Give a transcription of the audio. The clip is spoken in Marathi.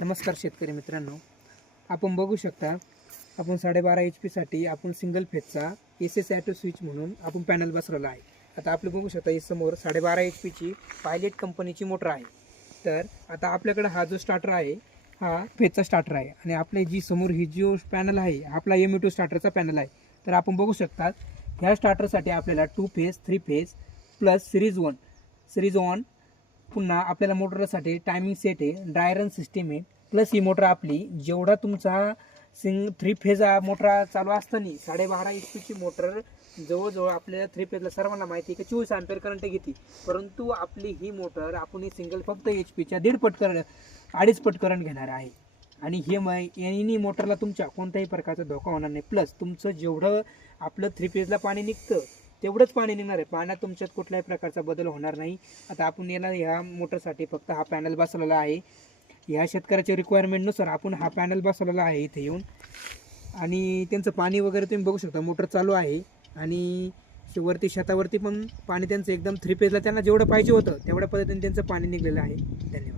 नमस्कार शेतकरी मित्रांनो, आपण बघू शकता आपण 12.5 HP आपण सिंगल फेजचा SS ॲटो स्विच म्हणून आपण पॅनल बसवलेला आहे. आता आपलं बघू शकता ही समोर 12.5 HP पायलट कंपनीची मोटर आहे. तर आता आपल्याकडे हा जो स्टार्टर आहे हा फेजचा स्टार्टर आहे आणि आपले जी समोर ही जो पॅनल आहे आपला ME2 स्टार्टरचा पॅनल आहे. तर आपण बघू शकता ह्या स्टार्टरसाठी आपल्याला 2 फेज 3 फेज प्लस सिरीज 1 पुन्हा आपल्याला मोटरसाठी टायमिंग सेट आहे, ड्राय रन सिस्टीम आहे, प्लस ही मोटर आपली जेवढा तुमचा 3 फेज मोटर चालू असताना 12.5 HP मोटर जवळजवळ आपल्याला 3 फेजला सर्वांना माहिती आहे की 24 अँपिअर करंट घेते. परंतु आपली ही मोटर आपण ही सिंगल फक्त HPच्या 2.5 पट करंट घेणार आहे आणि हे मोटरला तुमच्या कोणत्याही प्रकारचा धोका होणार नाही. प्लस तुमचं जेवढं आपलं 3 फेजला पाणी निघतं तेवढंच पाणी निघणार आहे, पाण्यात तुमच्यात कुठल्याही प्रकारचा बदल होणार नाही. आता आपण याला ह्या मोटरसाठी फक्त हा पॅनल बसवलेला आहे. ह्या शेतकऱ्याच्या रिक्वायरमेंटनुसार आपण हा पॅनल बसवलेला आहे इथे येऊन आणि त्यांचं पाणी वगैरे तुम्ही बघू शकता मोटर चालू आहे आणि वरती शेतावरती पण पाणी त्यांचं एकदम 3 फेजला त्यांना जेवढं पाहिजे होतं तेवढ्या पद्धतीने त्यांचं पाणी निघलेलं आहे. धन्यवाद.